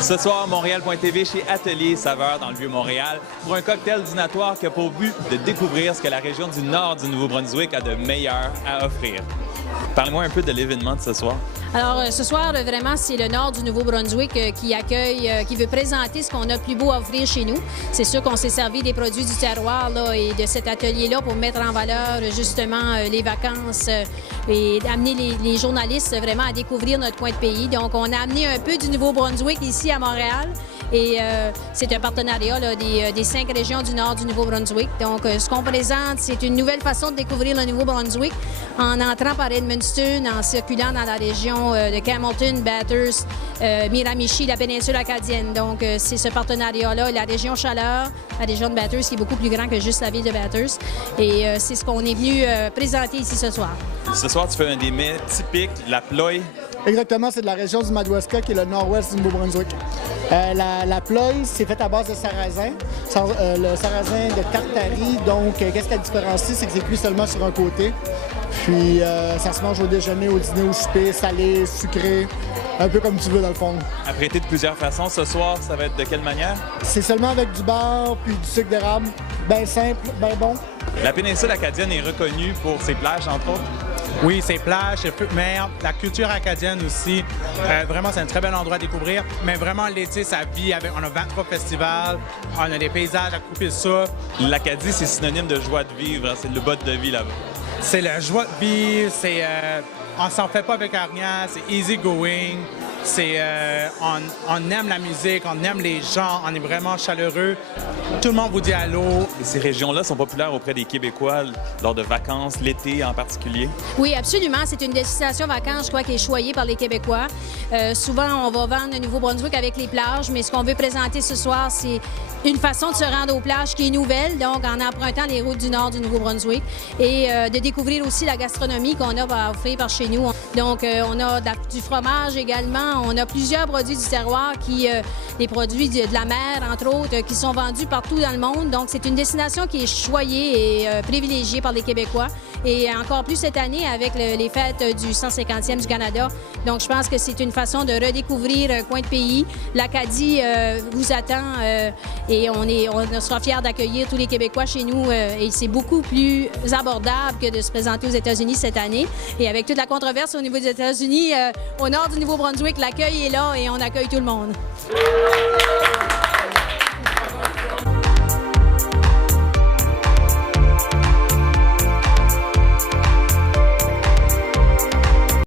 Ce soir, Montréal.tv chez Atelier Saveurs dans le Vieux-Montréal pour un cocktail dînatoire qui a pour but de découvrir ce que la région du nord du Nouveau-Brunswick a de meilleur à offrir. Parlez-moi un peu de l'événement de ce soir. Alors, ce soir, vraiment, c'est le nord du Nouveau-Brunswick qui accueille, qui veut présenter ce qu'on a de plus beau à offrir chez nous. C'est sûr qu'on s'est servi des produits du terroir là, et de cet atelier-là pour mettre en valeur justement les vacances et amener les journalistes vraiment à découvrir notre coin de pays. Donc, on a amené un peu du Nouveau-Brunswick ici à Montréal. Et c'est un partenariat là, des 5 régions du nord du Nouveau-Brunswick. Donc, ce qu'on présente, c'est une nouvelle façon de découvrir le Nouveau-Brunswick en entrant par Edmundston, en circulant dans la région de Campbellton, Bathurst, Miramichi, la péninsule acadienne. Donc, c'est ce partenariat-là, la région Chaleur, la région de Bathurst, qui est beaucoup plus grand que juste la ville de Bathurst. Et c'est ce qu'on est venu présenter ici ce soir. Ce soir, tu fais un des mets typiques, la ploie. Exactement, c'est de la région du Madawaska, qui est le nord-ouest du Nouveau-Brunswick. La ploie, c'est fait à base de sarrasin. Le sarrasin de Tartary, donc qu'est-ce qui la différencie, c'est que c'est cuit seulement sur un côté. Puis ça se mange au déjeuner, au dîner, au souper, salé, sucré, un peu comme tu veux dans le fond. Apprêté de plusieurs façons, ce soir, ça va être de quelle manière? C'est seulement avec du beurre puis du sucre d'érable, bien simple, bien bon. La péninsule acadienne est reconnue pour ses plages, entre autres. Oui, c'est plage, c'est fruits de mer, la culture acadienne aussi. Vraiment, c'est un très bel endroit à découvrir. Mais vraiment, l'été, ça vit avec. On a 23 festivals, on a des paysages à couper le souffle. L'Acadie, c'est synonyme de joie de vivre, hein, c'est le mode de vie là-bas. C'est la joie de vivre, c'est. On s'en fait pas avec rien, c'est easy going. On aime la musique, on aime les gens, on est vraiment chaleureux. Tout le monde vous dit allô. Et ces régions-là sont populaires auprès des Québécois lors de vacances, l'été en particulier? Oui, absolument. C'est une destination vacances, je crois, qui est choyée par les Québécois. Souvent, on va vendre le Nouveau-Brunswick avec les plages, mais ce qu'on veut présenter ce soir, c'est une façon de se rendre aux plages qui est nouvelle, donc en empruntant les routes du nord du Nouveau-Brunswick et de découvrir aussi la gastronomie qu'on a à offrir par chez nous. Donc, on a du fromage également. On a plusieurs produits du terroir, des produits de la mer, entre autres, qui sont vendus partout dans le monde. Donc, c'est une destination qui est choyée et privilégiée par les Québécois. Et encore plus cette année avec les fêtes du 150e du Canada. Donc, je pense que c'est une façon de redécouvrir un coin de pays. L'Acadie vous attend et on sera fiers d'accueillir tous les Québécois chez nous. Et c'est beaucoup plus abordable que de se présenter aux États-Unis cette année. Et avec toute la controverse au niveau des États-Unis, au nord du Nouveau-Brunswick, l'accueil est là et on accueille tout le monde.